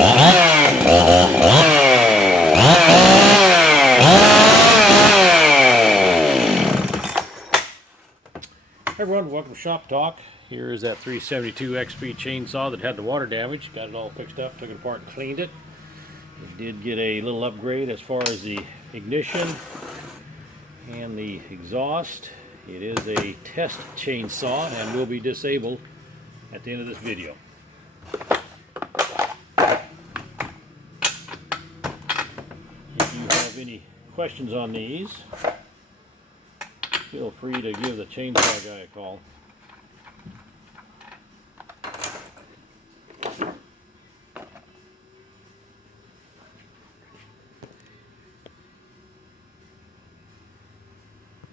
Hey everyone, welcome to Shop Talk. Here is that 372 XP chainsaw that had the water damage. Got it all fixed up, took it apart and cleaned it. It did get a little upgrade as far as the ignition and the exhaust. It is a test chainsaw and will be disabled at the end of this video. If you have any questions on these, feel free to give the chainsaw guy a call.